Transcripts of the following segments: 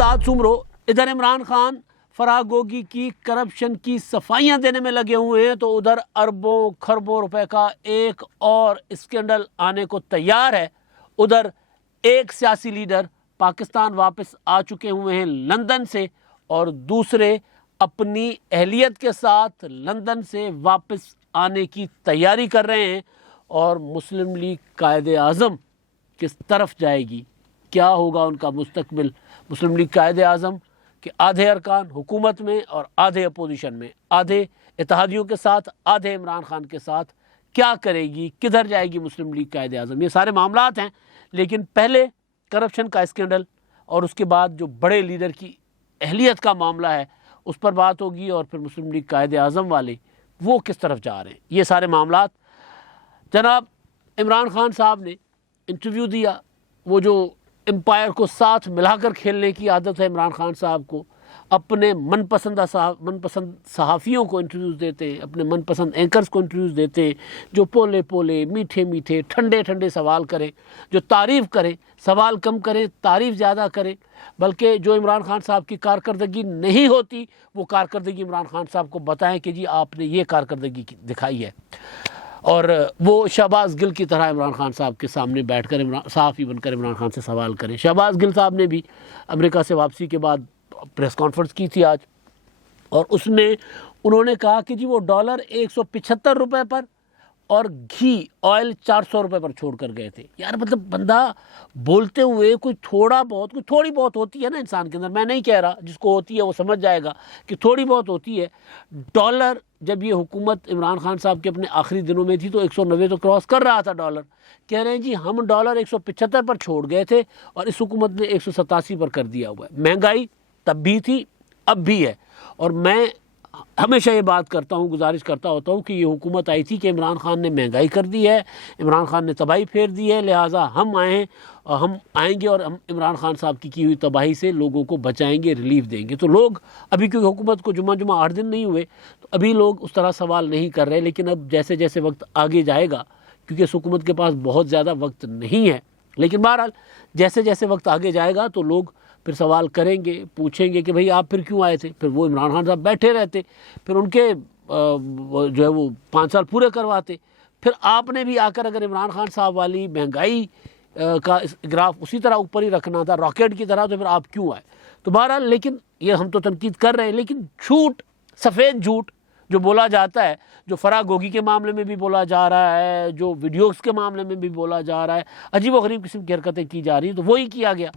امداد سمرو، ادھر عمران خان فراح گوگی کی کرپشن کی صفائیاں دینے میں لگے ہوئے ہیں، تو ادھر اربوں کھربوں روپے کا ایک اور اسکینڈل آنے کو تیار ہے۔ ادھر ایک سیاسی لیڈر پاکستان واپس آ چکے ہوئے ہیں لندن سے، اور دوسرے اپنی اہلیت کے ساتھ لندن سے واپس آنے کی تیاری کر رہے ہیں۔ اور مسلم لیگ قائد اعظم کس طرف جائے گی، کیا ہوگا ان کا مستقبل؟ مسلم لیگ قائد اعظم کہ آدھے ارکان حکومت میں اور آدھے اپوزیشن میں، آدھے اتحادیوں کے ساتھ، آدھے عمران خان کے ساتھ، کیا کرے گی، کدھر جائے گی مسلم لیگ قائد اعظم؟ یہ سارے معاملات ہیں، لیکن پہلے کرپشن کا اسکینڈل اور اس کے بعد جو بڑے لیڈر کی اہلیت کا معاملہ ہے اس پر بات ہوگی، اور پھر مسلم لیگ قائد اعظم والے وہ کس طرف جا رہے ہیں، یہ سارے معاملات۔ جناب عمران خان صاحب نے انٹرویو دیا، وہ جو امپائر کو ساتھ ملا کر کھیلنے کی عادت ہے عمران خان صاحب کو، اپنے من پسند صحافیوں کو انٹرویوز دیتے ہیں، اپنے من پسند اینکرز کو انٹرویوز دیتے ہیں، جو پولے پولے میٹھے میٹھے ٹھنڈے ٹھنڈے سوال کریں، جو تعریف کریں، سوال کم کریں تعریف زیادہ کریں، بلکہ جو عمران خان صاحب کی کارکردگی نہیں ہوتی وہ کارکردگی عمران خان صاحب کو بتائیں کہ جی آپ نے یہ کارکردگی دکھائی ہے۔ اور وہ شہباز گل کی طرح عمران خان صاحب کے سامنے بیٹھ کر صحافی بن کر عمران خان سے سوال کریں۔ شہباز گل صاحب نے بھی امریکہ سے واپسی کے بعد پریس کانفرنس کی تھی آج، اور اس میں انہوں نے کہا کہ جی وہ ڈالر 175 روپے پر اور گھی آئل 400 روپے پر چھوڑ کر گئے تھے۔ یار مطلب بندہ بولتے ہوئے کوئی تھوڑی بہت ہوتی ہے نا انسان کے اندر، میں نہیں کہہ رہا، جس کو ہوتی ہے وہ سمجھ جائے گا کہ تھوڑی بہت ہوتی ہے۔ ڈالر جب یہ حکومت عمران خان صاحب کے اپنے آخری دنوں میں تھی تو 190 تو کراس کر رہا تھا ڈالر، کہہ رہے ہیں جی ہم ڈالر 175 پر چھوڑ گئے تھے اور اس حکومت نے 187 پر کر دیا ہوا ہے۔ مہنگائی تب بھی تھی، اب بھی ہے، اور میں ہمیشہ یہ بات کرتا ہوں، گزارش کرتا ہوتا ہوں کہ یہ حکومت آئی تھی کہ عمران خان نے مہنگائی کر دی ہے، عمران خان نے تباہی پھیر دی ہے، لہٰذا ہم آئیں گے اور ہم عمران خان صاحب کی ہوئی تباہی سے لوگوں کو بچائیں گے، ریلیف دیں گے۔ تو لوگ ابھی کیونکہ حکومت کو جمعہ 8 دن نہیں ہوئے تو ابھی لوگ اس طرح سوال نہیں کر رہے، لیکن اب جیسے جیسے وقت آگے جائے گا، کیونکہ اس حکومت کے پاس بہت زیادہ وقت نہیں ہے، لیکن بہرحال جیسے جیسے وقت آگے جائے گا تو لوگ پھر سوال کریں گے، پوچھیں گے کہ بھئی آپ پھر کیوں آئے تھے؟ پھر وہ عمران خان صاحب بیٹھے رہتے، پھر ان کے جو ہے وہ 5 سال پورے کرواتے، پھر آپ نے بھی آ کر اگر عمران خان صاحب والی مہنگائی کا گراف اسی طرح اوپر ہی رکھنا تھا راکٹ کی طرح، تو پھر آپ کیوں آئے؟ تو بہرحال لیکن یہ ہم تو تنقید کر رہے ہیں، لیکن جھوٹ، سفید جھوٹ جو بولا جاتا ہے، جو فراح گوگی کے معاملے میں بھی بولا جا رہا ہے، جو ویڈیوز کے معاملے میں بھی بولا جا رہا ہے، عجیب و غریب قسم کی حرکتیں کی جا رہی ہیں، تو وہی کیا گیا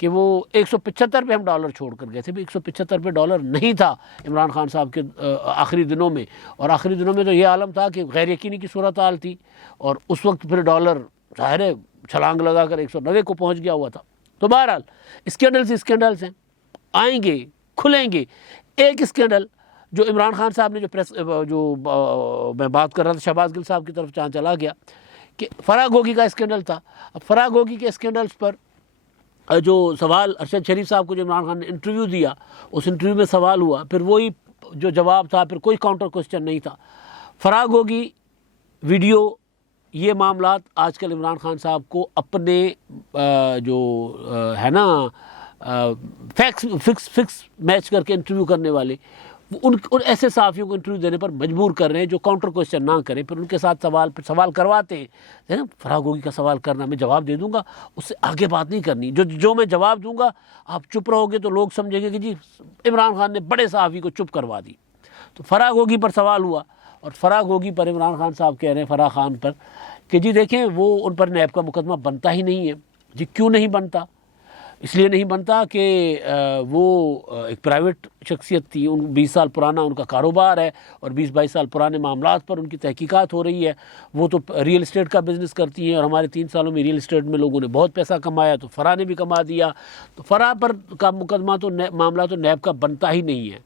کہ وہ 175 پہ ہم ڈالر چھوڑ کر گئے تھے۔ 175 پہ ڈالر نہیں تھا عمران خان صاحب کے آخری دنوں میں، اور آخری دنوں میں تو یہ عالم تھا کہ غیر یقینی کی صورتحال تھی، اور اس وقت پھر ڈالر ظاہر ہے چھلانگ لگا کر 190 کو پہنچ گیا ہوا تھا۔ تو بہرحال اسکینڈلز ہیں، آئیں گے، کھلیں گے۔ ایک اسکینڈل جو عمران خان صاحب نے جو میں بات کر رہا تھا شہباز گل صاحب کی طرف چلا گیا کہ فراح گوگی کا اسکینڈل تھا۔ اب فراح گوگی کے اسکینڈلز پر جو سوال ارشد شریف صاحب کو جو عمران خان نے انٹرویو دیا، اس انٹرویو میں سوال ہوا، پھر وہی جو جواب تھا، پھر کوئی کاؤنٹر کوسچن نہیں تھا۔ فراح گوگی ویڈیو، یہ معاملات آج کل عمران خان صاحب کو اپنے جو ہے نا فکس میچ کر کے انٹرویو کرنے والے، ان ایسے صحافیوں کو انٹرویو دینے پر مجبور کر رہے ہیں جو کاؤنٹر کوسچن نہ کریں، پھر ان کے ساتھ سوال کرواتے ہیں۔ فراح گوگی کا سوال کرنا، میں جواب دے دوں گا، اس سے آگے بات نہیں کرنی، جو میں جواب دوں گا آپ چپ رہو گے تو لوگ سمجھیں گے کہ جی عمران خان نے بڑے صحافی کو چپ کروا دی۔ تو فراح گوگی پر سوال ہوا، اور فراح گوگی پر عمران خان صاحب کہہ رہے ہیں فراح خان پر کہ جی دیکھیں وہ ان پر نیب کا مقدمہ بنتا ہی نہیں ہے۔ جی کیوں نہیں بنتا؟ اس لیے نہیں بنتا کہ وہ ایک پرائیویٹ شخصیت تھی، 20 سال پرانا ان کا کاروبار ہے، اور 20-22 سال پرانے معاملات پر ان کی تحقیقات ہو رہی ہے۔ وہ تو ریئل اسٹیٹ کا بزنس کرتی ہیں، اور ہمارے 3 سالوں میں ریئل اسٹیٹ میں لوگوں نے بہت پیسہ کمایا، تو فراح نے بھی کما دیا، تو فراح پر کا مقدمہ تو معاملہ تو نیب کا بنتا ہی نہیں ہے،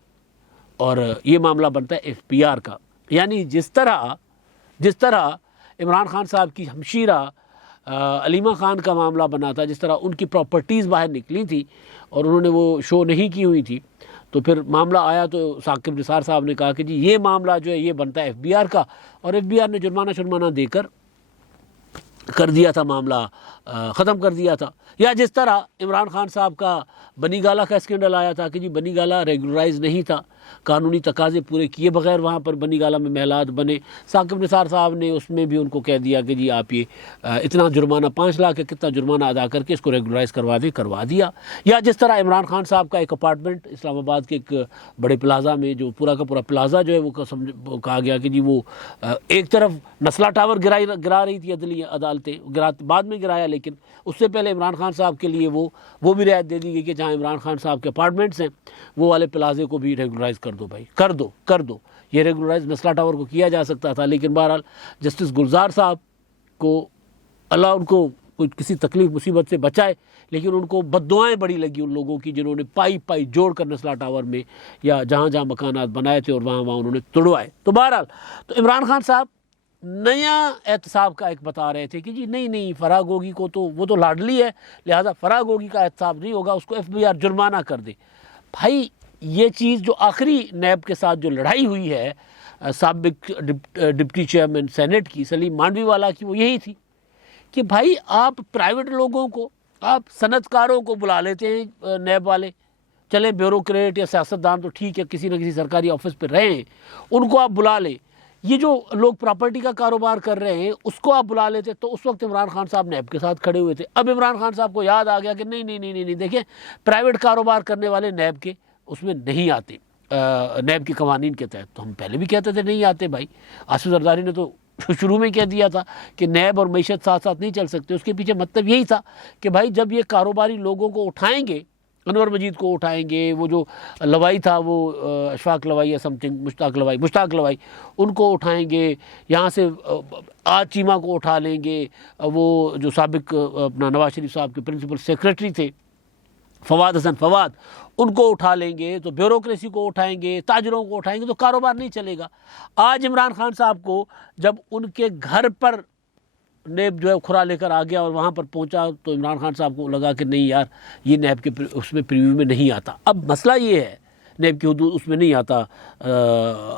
اور یہ معاملہ بنتا ہے FBR کا۔ یعنی جس طرح عمران خان صاحب کی ہمشیرہ علیمہ خان کا معاملہ بنا تھا، جس طرح ان کی پراپرٹیز باہر نکلی تھی اور انہوں نے وہ شو نہیں کی ہوئی تھی، تو پھر معاملہ آیا تو ثاقب نثار صاحب نے کہا کہ جی یہ معاملہ جو ہے یہ بنتا ہے FBR کا، اور FBR نے جرمانہ دے کر کر دیا تھا، معاملہ ختم کر دیا تھا. یا جس طرح عمران خان صاحب کا بنی گالہ کا اسکینڈل آیا تھا کہ جی بنی گالہ ریگولرائز نہیں تھا، قانونی تقاضے پورے کیے بغیر وہاں پر بنی گالہ میں محلات بنے. ثاقب نثار صاحب نے اس میں بھی ان کو کہہ دیا کہ جی آپ یہ اتنا جرمانہ 5 لاکھ کتنا جرمانہ ادا کر کے اس کو ریگولرائز کروا دیا. یا جس طرح عمران خان صاحب کا ایک اپارٹمنٹ اسلام آباد کے ایک بڑے پلازا میں، جو پورا کا پورا پلازا جو ہے وہ کہا گیا کہ جی وہ ایک طرف نسلا ٹاور گرا رہی تھی عدالتیں، بعد میں گرایا، لیکن اس سے پہلے عمران خان صاحب کے لیے وہ بھی رعایت دے دی گئی کہ جہاں عمران خان صاحب کے اپارٹمنٹس ہیں وہ والے پلازے کو بھی ریگولرائز کر دو بھائی، کر دو. یہ ریگولرائز نسلا ٹاور کو کیا جا سکتا تھا، لیکن بہرحال جسٹس گلزار صاحب کو اللہ ان کو کوئی کسی تکلیف مصیبت سے بچائے، لیکن ان کو بددعائیں بڑی لگی ان لوگوں کی جنہوں نے پائی جوڑ کر نسلا ٹاور میں یا جہاں مکانات بنائے تھے اور وہاں انہوں نے توڑوائے. تو بہرحال تو عمران خان صاحب نیا احتساب کا ایک بتا رہے تھے کہ جی نہیں فرح گوگی کو تو وہ تو لاڈلی ہے، لہٰذا فرح گوگی کا احتساب نہیں ہوگا، اس کو FBR جرمانہ کر دے. بھائی یہ چیز جو آخری نیب کے ساتھ جو لڑائی ہوئی ہے سابق ڈپٹی چیئرمین سینٹ کی سلیم مانڈوی والا کی، وہ یہی تھی کہ بھائی آپ پرائیویٹ لوگوں کو، آپ صنعت کاروں کو بلا لیتے ہیں نیب والے، چلیں بیوروکریٹ یا سیاستدان تو ٹھیک ہے کسی نہ کسی سرکاری آفس پہ رہے ہیں، ان کو آپ بلا لیں. یہ جو لوگ پراپرٹی کا کاروبار کر رہے ہیں اس کو آپ بلا لیتے. تو اس وقت عمران خان صاحب نیب کے ساتھ کھڑے ہوئے تھے. اب عمران خان صاحب کو یاد آ گیا کہ نہیں دیکھیں پرائیویٹ کاروبار کرنے والے نیب کے اس میں نہیں آتے نیب کے قوانین کے تحت. تو ہم پہلے بھی کہتے تھے نہیں آتے بھائی. آصف زرداری نے تو شروع میں کہہ دیا تھا کہ نیب اور معیشت ساتھ نہیں چل سکتے. اس کے پیچھے مطلب یہی تھا کہ بھائی جب یہ کاروباری لوگوں کو اٹھائیں گے، انور مجید کو اٹھائیں گے، وہ جو لوائی تھا وہ اشفاق لوائی یا سم تھنگ مشتاق لوائی ان کو اٹھائیں گے، یہاں سے آج چیمہ کو اٹھا لیں گے، وہ جو سابق اپنا نواز شریف صاحب کے پرنسپل سیکریٹری تھے فواد حسن ان کو اٹھا لیں گے، تو بیوروکریسی کو اٹھائیں گے، تاجروں کو اٹھائیں گے، تو کاروبار نہیں چلے گا. آج عمران خان صاحب کو جب ان کے گھر پر نیب جو ہے کھرا لے کر آ گیا اور وہاں پر پہنچا تو عمران خان صاحب کو لگا کہ نہیں یار یہ نیب کے اس میں پریویو میں نہیں آتا. اب مسئلہ یہ ہے نیب کی حدود اس میں نہیں آتا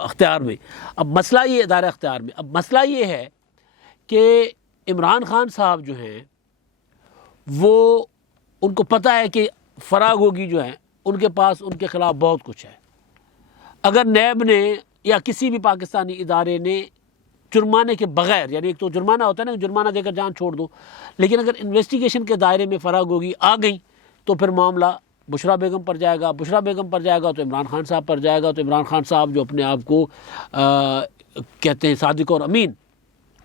اختیار میں. اب مسئلہ یہ ادارہ اختیار میں، اب مسئلہ یہ ہے کہ عمران خان صاحب جو ہیں وہ ان کو پتہ ہے کہ فرح گوگی جو ہیں ان کے پاس ان کے خلاف بہت کچھ ہے. اگر نیب نے یا کسی بھی پاکستانی ادارے نے جرمانے کے بغیر، یعنی ایک تو جرمانہ ہوتا ہے نا، جرمانہ دے کر جان چھوڑ دو، لیکن اگر انویسٹیگیشن کے دائرے میں فرح گوگی آ گئیں تو پھر معاملہ بشرا بیگم پر جائے گا، بشرا بیگم پر جائے گا تو عمران خان صاحب پر جائے گا. تو عمران خان صاحب جو اپنے آپ کو کہتے ہیں صادق اور امین،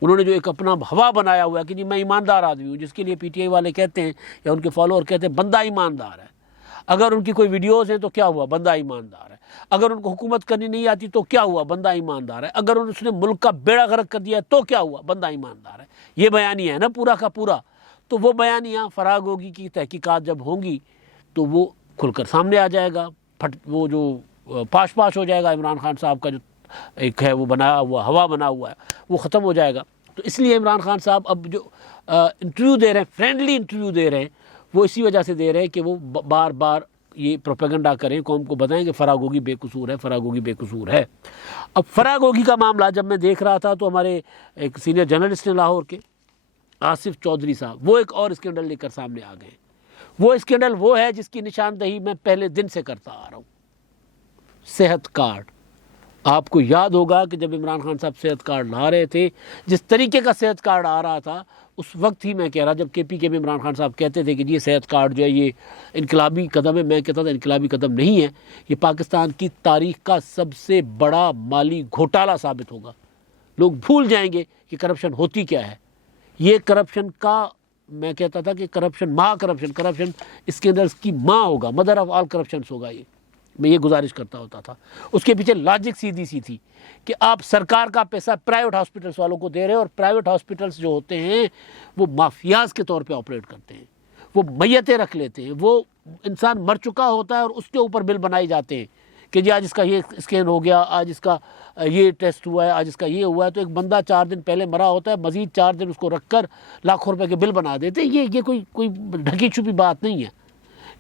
انہوں نے جو ایک اپنا ہوا بنایا ہوا ہے کہ جی میں ایماندار آدمی ہوں، جس کے لیے PTI والے کہتے ہیں یا ان کے فالوور کہتے ہیں بندہ ایماندار ہے. اگر ان کی کوئی ویڈیوز ہیں تو کیا ہوا، بندہ ایماندار ہے. اگر ان کو حکومت کرنی نہیں آتی تو کیا ہوا، بندہ ایماندار ہے. اگر اس نے ملک کا بیڑا غرق کر دیا تو کیا ہوا، بندہ ایماندار ہے. یہ بیانیہ ہے نا پورا کا پورا. تو وہ بیانیہ فرح گوگی کی تحقیقات جب ہوں گی تو وہ کھل کر سامنے آ جائے گا، وہ جو پاش ہو جائے گا عمران خان صاحب کا جو ایک ہے وہ بنایا ہوا ہوا بنا ہوا ہے وہ ختم ہو جائے گا. تو اس لیے عمران خان صاحب اب جو انٹرویو دے رہے ہیں، فرینڈلی انٹرویو دے رہے ہیں، وہ اسی وجہ سے دے رہے ہیں کہ وہ بار بار یہ پروپیگنڈا کریں، قوم کو بتائیں کہ فرح گوگی بے قصور ہے، فرح گوگی بے قصور ہے. اب فرح گوگی کا معاملہ جب میں دیکھ رہا تھا تو ہمارے ایک سینئر جرنلسٹ نے لاہور کے آصف چودھری صاحب، وہ ایک اور اسکینڈل لے کر سامنے آ گئے. وہ اسکینڈل وہ ہے جس کی نشاندہی میں پہلے دن سے کرتا آ رہا ہوں، صحت کارڈ. آپ کو یاد ہوگا کہ جب عمران خان صاحب صحت کارڈ لا رہے تھے، جس طریقے کا صحت کارڈ آ رہا تھا اس وقت ہی میں کہہ رہا، جب KPK میں عمران خان صاحب کہتے تھے کہ یہ صحت کارڈ جو ہے یہ انقلابی قدم ہے، میں کہتا تھا انقلابی قدم نہیں ہے، یہ پاکستان کی تاریخ کا سب سے بڑا مالی گھوٹالہ ثابت ہوگا. لوگ بھول جائیں گے کہ کرپشن ہوتی کیا ہے. یہ کرپشن کا، میں کہتا تھا کہ کرپشن اس کے اندر اس کی ماں ہوگا، مدر آف آل کرپشنس ہوگا. میں یہ گزارش کرتا ہوتا تھا. اس کے پیچھے لاجک سیدھی سی تھی کہ آپ سرکار کا پیسہ پرائیویٹ ہاسپٹلس والوں کو دے رہے ہیں، اور پرائیویٹ ہاسپٹلس جو ہوتے ہیں وہ مافیاز کے طور پہ آپریٹ کرتے ہیں. وہ میتیں رکھ لیتے ہیں، وہ انسان مر چکا ہوتا ہے اور اس کے اوپر بل بنائی جاتے ہیں کہ جی آج اس کا یہ اسکین ہو گیا، آج اس کا یہ ٹیسٹ ہوا ہے، آج اس کا یہ ہوا ہے. تو ایک بندہ 4 دن پہلے مرا ہوتا ہے، مزید 4 دن اس کو رکھ کر لاکھوں روپے کے بل بنا دیتے ہیں. یہ کوئی ڈھکی چھپی بات نہیں ہے.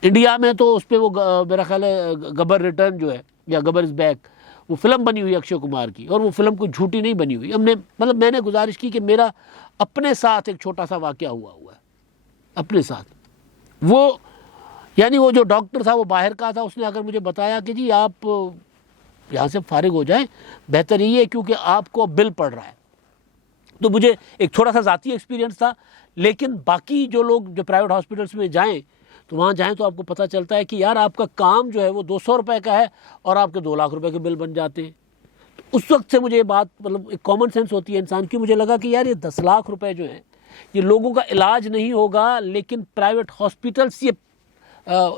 انڈیا میں تو اس پہ وہ میرا خیال ہے گبر ریٹرن جو ہے یا گبر از بیک، وہ فلم بنی ہوئی اکشے کمار کی، اور وہ فلم کوئی جھوٹی نہیں بنی ہوئی. میں نے گزارش کی کہ میرا اپنے ساتھ ایک چھوٹا سا واقعہ ہوا ہے اپنے ساتھ. وہ یعنی وہ جو ڈاکٹر تھا وہ باہر کا تھا, اس نے اگر مجھے بتایا کہ جی آپ یہاں سے فارغ ہو جائیں, بہتر یہ ہے کیونکہ آپ کو بل پڑ رہا ہے. تو مجھے ایک تھوڑا سا ذاتی ایکسپیرینس تھا, لیکن باقی جو لوگ جو پرائیویٹ ہاسپٹلس میں جائیں تو وہاں جائیں تو آپ کو پتہ چلتا ہے کہ یار آپ کا کام جو ہے وہ 200 روپے کا ہے اور آپ کے 2 لاکھ روپے کے بل بن جاتے ہیں. تو اس وقت سے مجھے یہ بات مطلب ایک کامن سینس ہوتی ہے انسان کی, مجھے لگا کہ یار یہ 10 لاکھ روپے جو ہیں یہ لوگوں کا علاج نہیں ہوگا, لیکن پرائیویٹ ہاسپٹلس یہ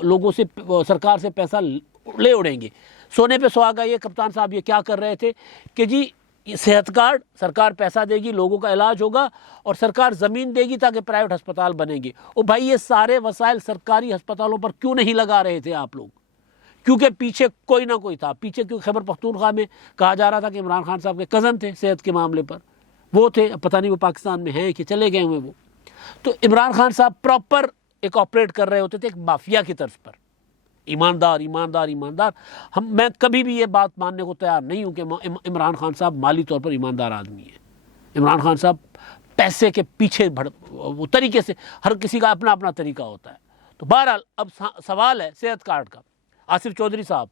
لوگوں سے سرکار سے پیسہ لے اڑیں گے. سونے پہ سہاگا یہ کپتان صاحب یہ کیا کر رہے تھے کہ جی صحت کارڈ سرکار پیسہ دے گی, لوگوں کا علاج ہوگا, اور سرکار زمین دے گی تاکہ پرائیویٹ ہسپتال بنیں گے. او بھائی یہ سارے وسائل سرکاری ہسپتالوں پر کیوں نہیں لگا رہے تھے آپ لوگ؟ کیونکہ پیچھے کوئی نہ کوئی تھا. پیچھے کیوں خیبر پختونخوا میں کہا جا رہا تھا کہ عمران خان صاحب کے کزن تھے صحت کے معاملے پر, وہ تھے, پتہ نہیں وہ پاکستان میں ہیں کہ چلے گئے ہوئے وہ. تو عمران خان صاحب پراپر ایک آپریٹ کر رہے ہوتے تھے ایک مافیا کی طرز پر, ایماندار ایماندار ایماندار. میں کبھی بھی یہ بات ماننے کو تیار نہیں ہوں کہ عمران خان صاحب مالی طور پر ایماندار آدمی ہیں. عمران خان صاحب پیسے کے پیچھے وہ طریقے سے, ہر کسی کا اپنا اپنا طریقہ ہوتا ہے. تو بہرحال اب سوال ہے صحت کارڈ کا. آصف چودھری صاحب,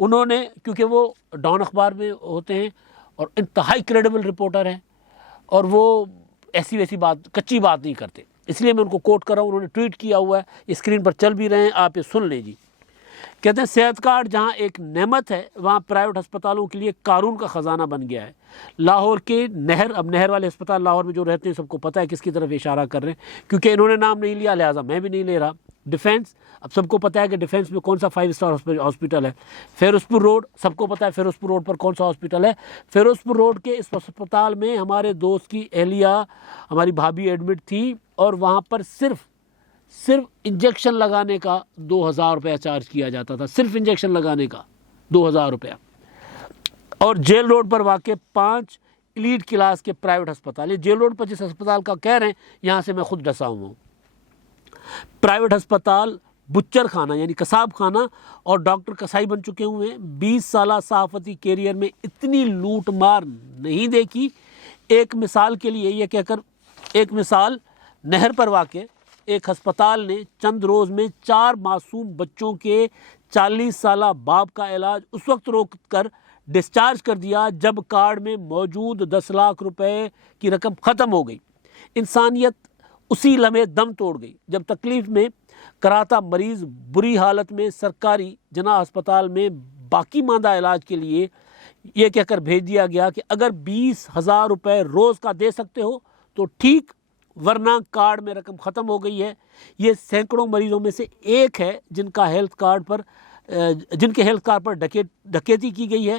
انہوں نے کیونکہ وہ ڈان اخبار میں ہوتے ہیں اور انتہائی کریڈیبل رپورٹر ہیں, اور وہ ایسی ویسی بات کچی بات نہیں کرتے, اس لیے میں ان کو کوٹ کر رہا ہوں. انہوں نے ٹویٹ کیا ہوا ہے, اسکرین پر چل بھی رہے ہیں, آپ یہ سن لیں جی. کہتے ہیں صحت کارڈ جہاں ایک نعمت ہے وہاں پرائیویٹ ہسپتالوں کے لیے قارون کا خزانہ بن گیا ہے. لاہور کے نہر, اب نہر والے ہسپتال لاہور میں جو رہتے ہیں سب کو پتہ ہے کس کی طرف اشارہ کر رہے ہیں, کیونکہ انہوں نے نام نہیں لیا لہٰذا میں بھی نہیں لے رہا. ڈیفینس, اب سب کو پتہ ہے کہ ڈیفینس میں کون سا 5 اسٹار ہاسپٹل ہے. فیروز پور روڈ, سب کو پتہ ہے فیروز پور روڈ پر کون سا ہاسپٹل ہے. فیروز پور روڈ کے اس ہسپتال میں ہمارے دوست کی اہلیہ ہماری بھابھی ایڈمٹ تھی, اور وہاں پر صرف انجیکشن لگانے کا 2000 روپیہ چارج کیا جاتا تھا, صرف انجیکشن لگانے کا 2000 روپیہ. اور جیل روڈ پر واقع 5 ایلیٹ کلاس کے پرائیویٹ ہسپتال, یہ جیل روڈ پر جس ہسپتال کا کہہ رہے ہیں یہاں سے میں خود ڈسا ہوں. پرائیویٹ ہسپتال بچر خانہ یعنی کساب خانہ, اور ڈاکٹر کسائی بن چکے ہوئے ہیں. 20 سالہ صحافتی کیریئر میں اتنی لوٹ مار نہیں دیکھی. ایک مثال کے لیے یہ کہہ کر, ایک مثال, نہر پر واقع ایک ہسپتال نے چند روز میں 4 معصوم بچوں کے 40 سالہ باپ کا علاج اس وقت روک کر ڈسچارج کر دیا جب کارڈ میں موجود 10 لاکھ روپے کی رقم ختم ہو گئی. انسانیت اسی لمحے دم توڑ گئی جب تکلیف میں کراتا مریض بری حالت میں سرکاری جناح ہسپتال میں باقی ماندہ علاج کے لیے یہ کہہ کر بھیج دیا گیا کہ اگر 20,000 روپے روز کا دے سکتے ہو تو ٹھیک, ورنہ کارڈ میں رقم ختم ہو گئی ہے. یہ سینکڑوں مریضوں میں سے ایک ہے جن کے ہیلتھ کارڈ پر ڈکیتی کی گئی ہے,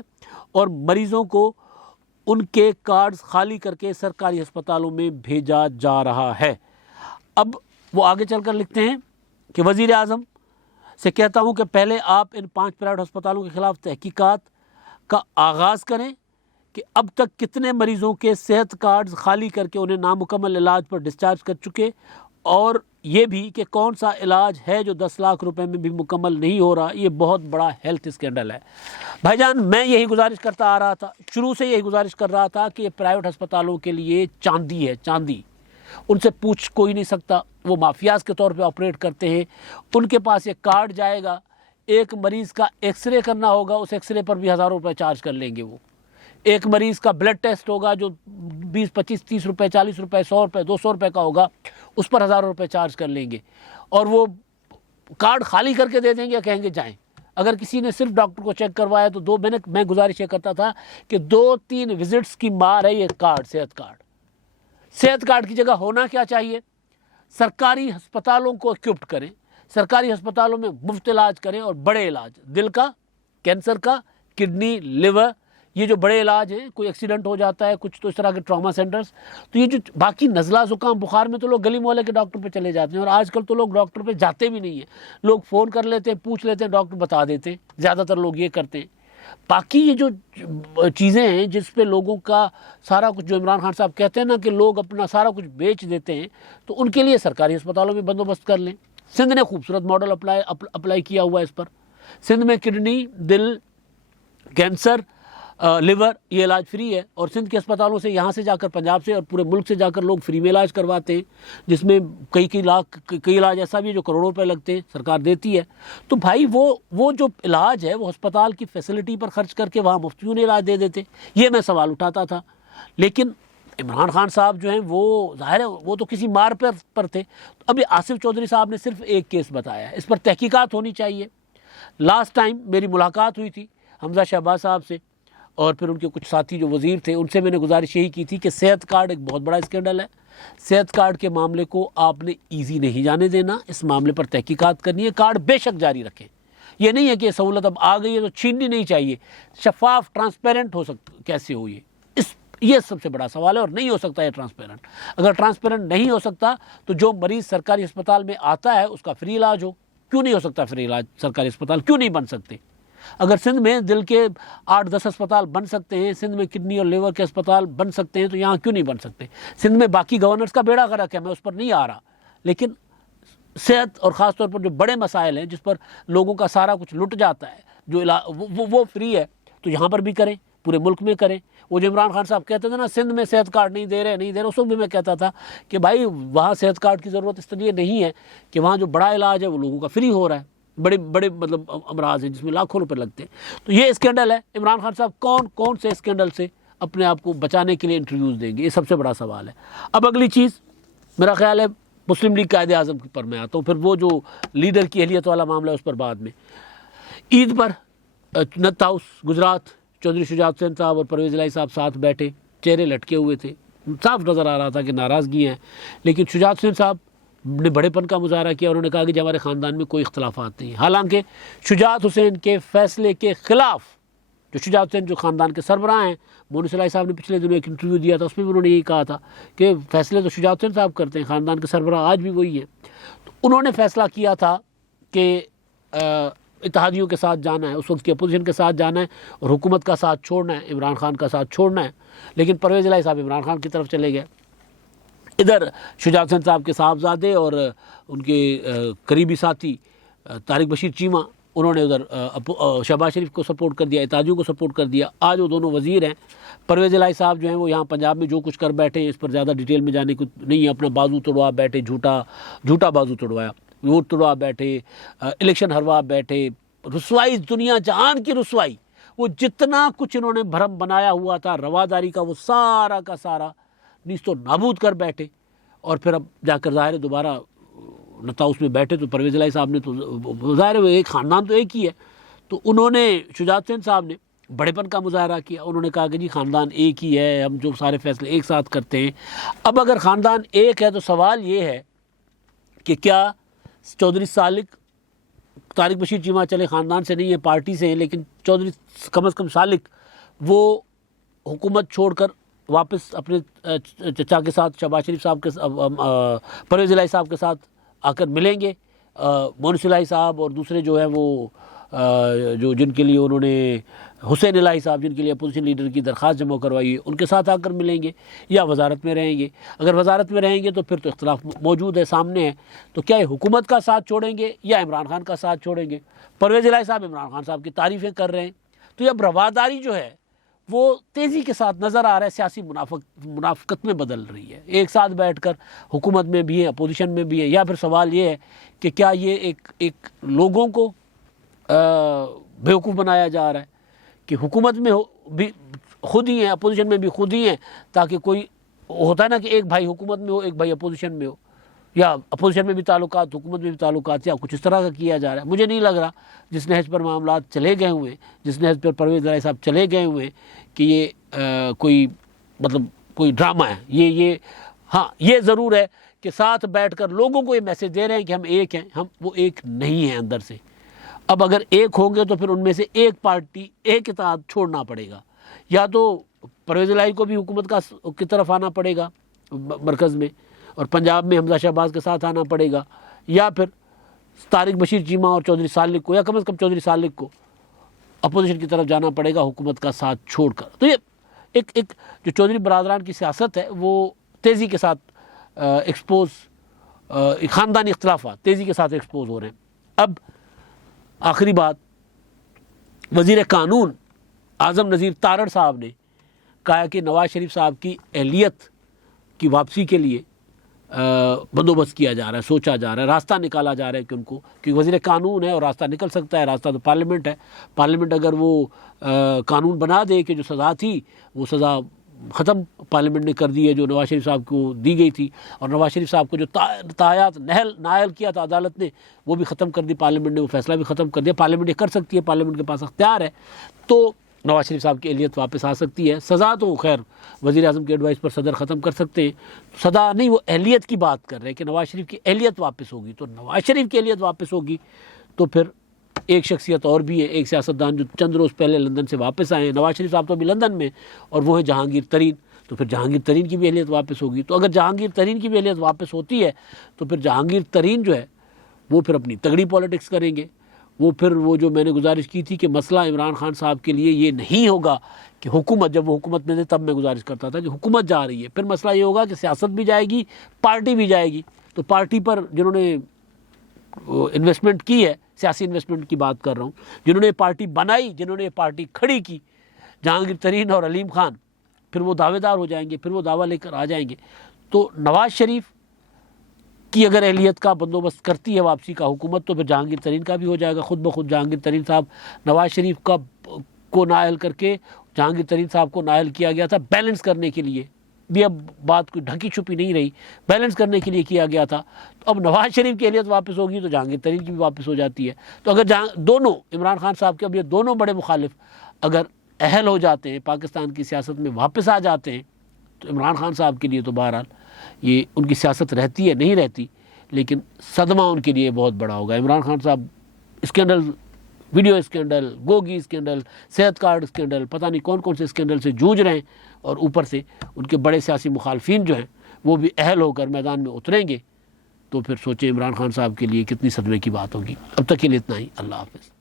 اور مریضوں کو ان کے کارڈز خالی کر کے سرکاری ہسپتالوں میں بھیجا جا رہا ہے. اب وہ آگے چل کر لکھتے ہیں کہ وزیر اعظم سے کہتا ہوں کہ پہلے آپ ان 5 پرائیویٹ ہسپتالوں کے خلاف تحقیقات کا آغاز کریں کہ اب تک کتنے مریضوں کے صحت کارڈز خالی کر کے انہیں نامکمل علاج پر ڈسچارج کر چکے, اور یہ بھی کہ کون سا علاج ہے جو 10 لاکھ روپے میں بھی مکمل نہیں ہو رہا. یہ بہت بڑا ہیلتھ اسکینڈل ہے. بھائی جان, میں یہی گزارش کرتا آ رہا تھا, شروع سے یہی گزارش کر رہا تھا کہ یہ پرائیویٹ ہسپتالوں کے لیے چاندی ہے, چاندی. ان سے پوچھ کوئی نہیں سکتا, وہ مافیاز کے طور پہ آپریٹ کرتے ہیں. ان کے پاس یہ کارڈ جائے گا, ایک مریض کا ایکس رے کرنا ہوگا, اس ایکس رے پر بھی 1000 روپے چارج کر لیں گے. وہ ایک مریض کا بلڈ ٹیسٹ ہوگا جو 20, 25, 30 روپے, 40 روپے, 100 روپے, 200 روپے کا ہوگا, اس پر 1000 روپے چارج کر لیں گے, اور وہ کارڈ خالی کر کے دے دیں گے, کہیں گے جائیں. اگر کسی نے صرف ڈاکٹر کو چیک کروایا تو میں گزارش یہ کرتا تھا کہ 2-3 وزٹس کی مار ہے یہ کارڈ, صحت کارڈ. صحت کارڈ کی جگہ ہونا کیا چاہیے, سرکاری ہسپتالوں کو اکوپڈ کریں, سرکاری ہسپتالوں میں مفت علاج کریں, اور بڑے علاج, دل کا, کینسر کا, کڈنی, لیور, یہ جو بڑے علاج ہیں, کوئی ایکسیڈنٹ ہو جاتا ہے, کچھ تو اس طرح کے ٹراما سینٹرز. تو یہ جو باقی نزلہ زکام بخار میں تو لوگ گلی محلے کے ڈاکٹر پہ چلے جاتے ہیں, اور آج کل تو لوگ ڈاکٹر پہ جاتے بھی نہیں ہیں. لوگ فون کر لیتے ہیں, پوچھ لیتے ہیں, ڈاکٹر بتا دیتے ہیں. زیادہ تر لوگ یہ کرتے ہیں. باقی یہ جو چیزیں ہیں جس پہ لوگوں کا سارا کچھ, جو عمران خان صاحب کہتے ہیں نا کہ لوگ اپنا سارا کچھ بیچ دیتے ہیں, تو ان کے لیے سرکاری ہسپتالوں میں بندوبست کر لیں. سندھ نے خوبصورت ماڈل اپلائی کیا ہوا ہے اس پر. سندھ میں کڈنی, دل, کینسر, لیور، یہ علاج فری ہے، اور سندھ کے اسپتالوں سے یہاں سے جا کر پنجاب سے اور پورے ملک سے جا کر لوگ فری میں علاج کرواتے ہیں، جس میں کئی علاج ایسا بھی ہے جو کروڑوں روپے لگتے ہیں، سرکار دیتی ہے۔ تو بھائی وہ جو علاج ہے وہ ہسپتال کی فیسلٹی پر خرچ کر کے وہاں مفتیوں نے علاج دے دیتے، یہ میں سوال اٹھاتا تھا۔ لیکن عمران خان صاحب جو ہیں وہ ظاہر ہے وہ تو کسی مار پر تھے۔ ابھی آصف چودھری صاحب نے صرف ایک کیس بتایا ہے، اس پر تحقیقات ہونی چاہیے۔ لاسٹ ٹائم میری ملاقات ہوئی تھی حمزہ شہباز صاحب سے، اور پھر ان کے کچھ ساتھی جو وزیر تھے ان سے میں نے گزارش یہی کی تھی کہ صحت کارڈ ایک بہت بڑا اسکینڈل ہے، صحت کارڈ کے معاملے کو آپ نے ایزی نہیں جانے دینا، اس معاملے پر تحقیقات کرنی ہے، کارڈ بے شک جاری رکھیں۔ یہ نہیں ہے کہ سہولت اب آ گئی ہے تو چھیننی نہیں چاہیے، شفاف ٹرانسپیرنٹ کیسے ہو، یہ سب سے بڑا سوال ہے، اور نہیں ہو سکتا یہ ٹرانسپیرنٹ۔ اگر ٹرانسپیرنٹ نہیں ہو سکتا تو جو مریض سرکاری اسپتال میں آتا ہے اس کا فری علاج ہو، کیوں نہیں ہو سکتا فری علاج؟ سرکاری اسپتال کیوں نہیں بن سکتے؟ اگر سندھ میں دل کے 8-10 اسپتال بن سکتے ہیں، سندھ میں کڈنی اور لیور کے اسپتال بن سکتے ہیں، تو یہاں کیوں نہیں بن سکتے؟ سندھ میں باقی گورنرز کا بیڑا غرق ہے، میں اس پر نہیں آ رہا، لیکن صحت اور خاص طور پر جو بڑے مسائل ہیں جس پر لوگوں کا سارا کچھ لٹ جاتا ہے، جو وہ فری ہے، تو یہاں پر بھی کریں، پورے ملک میں کریں۔ وہ جو عمران خان صاحب کہتے تھے نا سندھ میں صحت کارڈ نہیں دے رہے، اس وقت بھی میں کہتا تھا کہ بھائی وہاں صحت کارڈ کی ضرورت اس لیے نہیں ہے کہ وہاں جو بڑا علاج ہے وہ لوگوں کا فری ہو رہا ہے، بڑے مطلب امراض ہیں جس میں لاکھوں روپے لگتے ہیں۔ تو یہ اسکینڈل ہے۔ عمران خان صاحب کون سے اسکینڈل سے اپنے آپ کو بچانے کے لیے انٹرویوز دیں گے، یہ سب سے بڑا سوال ہے۔ اب اگلی چیز میرا خیال ہے مسلم لیگ قائد اعظم پر میں آتا ہوں، پھر وہ جو لیڈر کی اہلیت والا معاملہ ہے اس پر بعد میں۔ عید پر نت ہاؤس گجرات، چودھری شجاعت حسین صاحب اور پرویز الہی صاحب ساتھ بیٹھے، چہرے لٹکے ہوئے تھے، صاف نظر آ رہا تھا کہ ناراضگی ہیں، لیکن شجاعت حسین صاحب نے بڑے پن کا مظاہرہ کیا، انہوں نے کہا کہ جب ہمارے خاندان میں کوئی اختلافات نہیں ہیں۔ حالانکہ شجاعت حسین کے فیصلے کے خلاف جو شجاعت حسین جو خاندان کے سربراہ ہیں، مونس الہی صاحب نے پچھلے دنوں ایک انٹرویو دیا تھا، اس میں بھی انہوں نے یہی کہا تھا کہ فیصلے تو شجاعت حسین صاحب کرتے ہیں، خاندان کے سربراہ آج بھی وہی ہیں۔ تو انہوں نے فیصلہ کیا تھا کہ اتحادیوں کے ساتھ جانا ہے، اس وقت کی اپوزیشن کے ساتھ جانا ہے اور حکومت کا ساتھ چھوڑنا ہے، عمران خان کا ساتھ چھوڑنا ہے، لیکن پرویز الہی صاحب عمران خان کی طرف چلے گئے۔ ادھر شجاعت حسین صاحب کے صاحبزادے اور ان کے قریبی ساتھی طارق بشیر چیمہ، انہوں نے ادھر شہباز شریف کو سپورٹ کر دیا، اتحادیوں کو سپورٹ کر دیا۔ آج وہ دونوں وزیر ہیں۔ پرویز الہی صاحب جو ہیں وہ یہاں پنجاب میں جو کچھ کر بیٹھے ہیں اس پر زیادہ ڈیٹیل میں جانے کو نہیں ہے، اپنا بازو توڑوا بیٹھے، جھوٹا بازو توڑوایا، ووٹ توڑوا بیٹھے، الیکشن ہروا بیٹھے، رسوائی، دنیا جہان کی رسوائی، وہ جتنا کچھ انہوں نے بھرم بنایا ہوا تھا رواداری کا، وہ سارا کا سارا نیست و نابود کر بیٹھے۔ اور پھر اب جا کر ظاہر ہے دوبارہ نت ہاؤس میں بیٹھے تو پرویز الہی صاحب نے تو ظاہر ہے ایک خاندان تو ایک ہی ہے، تو انہوں نے شجاعت حسین صاحب نے بڑے پن کا مظاہرہ کیا، انہوں نے کہا کہ جی خاندان ایک ہی ہے، ہم جو سارے فیصلے ایک ساتھ کرتے ہیں۔ اب اگر خاندان ایک ہے تو سوال یہ ہے کہ کیا چودھری سالک، طارق بشیر چیمہ چلے خاندان سے نہیں ہے، پارٹی سے ہیں، لیکن چودھری کم از کم سالک وہ حکومت چھوڑ کر واپس اپنے چچا کے ساتھ، شہباز شریف صاحب کے پرویز الہی صاحب کے ساتھ آ کر ملیں گے۔ مونس الہی صاحب اور دوسرے جو ہیں وہ جو جن کے لیے انہوں نے حسین الہی صاحب جن کے لیے اپوزیشن لیڈر کی درخواست جمع کروائی ہے، ان کے ساتھ آ کر ملیں گے یا وزارت میں رہیں گے؟ اگر وزارت میں رہیں گے تو پھر تو اختلاف موجود ہے، سامنے ہے، تو کیا یہ حکومت کا ساتھ چھوڑیں گے یا عمران خان کا ساتھ چھوڑیں گے؟ پرویز الہی صاحب عمران خان صاحب کی تعریفیں کر رہے ہیں، تو یہ اب رواداری جو ہے وہ تیزی کے ساتھ نظر آ رہا ہے سیاسی منافقت میں بدل رہی ہے، ایک ساتھ بیٹھ کر حکومت میں بھی ہے، اپوزیشن میں بھی ہے۔ یا پھر سوال یہ ہے کہ کیا یہ ایک لوگوں کو بیوقوف بنایا جا رہا ہے کہ حکومت میں بھی خود ہی ہیں، اپوزیشن میں بھی خود ہی ہیں، تاکہ کوئی ہوتا ہے نا کہ ایک بھائی حکومت میں ہو ایک بھائی اپوزیشن میں ہو، یا اپوزیشن میں بھی تعلقات حکومت میں بھی تعلقات، یا کچھ اس طرح کا کیا جا رہا ہے۔ مجھے نہیں لگ رہا جس نہج پر معاملات چلے گئے ہوئے ہیں، جس نہج پر پرویز الہی صاحب چلے گئے ہوئے ہیں کہ یہ کوئی ڈرامہ ہے۔ یہ ہاں یہ ضرور ہے کہ ساتھ بیٹھ کر لوگوں کو یہ میسج دے رہے ہیں کہ ہم ایک ہیں، ہم وہ ایک نہیں ہیں اندر سے۔ اب اگر ایک ہوں گے تو پھر ان میں سے ایک پارٹی، ایک اتحاد چھوڑنا پڑے گا، یا تو پرویز الہی کو بھی حکومت کی طرف آنا پڑے گا مرکز میں، اور پنجاب میں حمزہ شہباز کے ساتھ آنا پڑے گا، یا پھر طارق بشیر چیمہ اور چودھری سالک کو، یا کم از کم چودھری سالک کو اپوزیشن کی طرف جانا پڑے گا حکومت کا ساتھ چھوڑ کر۔ تو یہ ایک جو چودھری برادران کی سیاست ہے وہ تیزی کے ساتھ خاندانی اختلافات تیزی کے ساتھ ایکسپوز ہو رہے ہیں۔ اب آخری بات، وزیر قانون اعظم نذیر تارڑ صاحب نے کہا کہ نواز شریف صاحب کی اہلیت کی واپسی کے لیے بندوبست کیا جا رہا ہے، سوچا جا رہا ہے، راستہ نکالا جا رہا ہے کہ ان کو، کیونکہ وزیر قانون ہے اور راستہ نکل سکتا ہے، راستہ تو پارلیمنٹ ہے، پارلیمنٹ اگر وہ قانون بنا دے کہ جو سزا تھی وہ سزا ختم پارلیمنٹ نے کر دی ہے جو نواز شریف صاحب کو دی گئی تھی، اور نواز شریف صاحب کو جو تاحیات نائل کیا تھا عدالت نے وہ بھی ختم کر دی پارلیمنٹ نے، وہ فیصلہ بھی ختم کر دیا، پارلیمنٹ یہ کر سکتی ہے، پارلیمنٹ کے پاس اختیار ہے، تو نواز شریف صاحب کی اہلیت واپس آ سکتی ہے۔ سزا تو خیر وزیر اعظم کے ایڈوائس پر صدر ختم کر سکتے ہیں، سزا نہیں، وہ اہلیت کی بات کر رہے ہیں کہ نواز شریف کی اہلیت واپس ہوگی، تو نواز شریف کی اہلیت واپس ہوگی تو پھر ایک شخصیت اور بھی ہے، ایک سیاستدان جو چند روز پہلے لندن سے واپس آئے ہیں، نواز شریف صاحب تو ابھی لندن میں، اور وہ ہے جہانگیر ترین، تو پھر جہانگیر ترین کی بھی اہلیت واپس ہوگی، تو اگر جہانگیر ترین کی بھی اہلیت واپس ہوتی ہے تو پھر جہانگیر ترین جو ہے وہ پھر اپنی تگڑی پالیٹکس کریں گے، وہ پھر وہ جو میں نے گزارش کی تھی کہ مسئلہ عمران خان صاحب کے لیے یہ نہیں ہوگا کہ حکومت، جب وہ حکومت میں تھے تب میں گزارش کرتا تھا کہ حکومت جا رہی ہے، پھر مسئلہ یہ ہوگا کہ سیاست بھی جائے گی، پارٹی بھی جائے گی، تو پارٹی پر جنہوں نے انویسٹمنٹ کی ہے، سیاسی انویسٹمنٹ کی بات کر رہا ہوں، جنہوں نے پارٹی بنائی، جنہوں نے پارٹی کھڑی کی، جہانگیر ترین اور علیم خان، پھر وہ دعوے دار ہو جائیں گے، پھر وہ دعویٰ لے کر آ جائیں گے، تو نواز شریف کی اگر اہلیت کا بندوبست کرتی ہے واپسی کا حکومت تو پھر جہانگیر ترین کا بھی ہو جائے گا، خود بخود جہانگیر ترین صاحب نواز شریف کو نائل کر کے، جہانگیر ترین صاحب کو نائل کیا گیا تھا بیلنس کرنے کے لیے، بھی اب بات کوئی ڈھکی چھپی نہیں رہی، بیلنس کرنے کے لیے کیا گیا تھا، تو اب نواز شریف کی اہلیت واپس ہوگی تو جہانگیر ترین کی بھی واپس ہو جاتی ہے، تو اگر دونوں عمران خان صاحب کے اب یہ دونوں بڑے مخالف اگر اہل ہو جاتے ہیں، پاکستان کی سیاست میں واپس آ جاتے ہیں، تو عمران خان صاحب کے لیے تو بہرحال یہ ان کی سیاست رہتی ہے نہیں رہتی، لیکن صدمہ ان کے لیے بہت بڑا ہوگا۔ عمران خان صاحب scandal, video scandal, Gogi scandal, صحت کارڈ اسکینڈل، پتہ نہیں کون کون سے اسکینڈل سے جوجھ رہے ہیں، اور اوپر سے ان کے بڑے سیاسی مخالفین جو ہیں وہ بھی اہل ہو کر میدان میں اتریں گے، تو پھر سوچیں عمران خان صاحب کے لیے کتنی صدمے کی بات ہوگی۔ اب تک کے لیے اتنا ہی، اللہ حافظ۔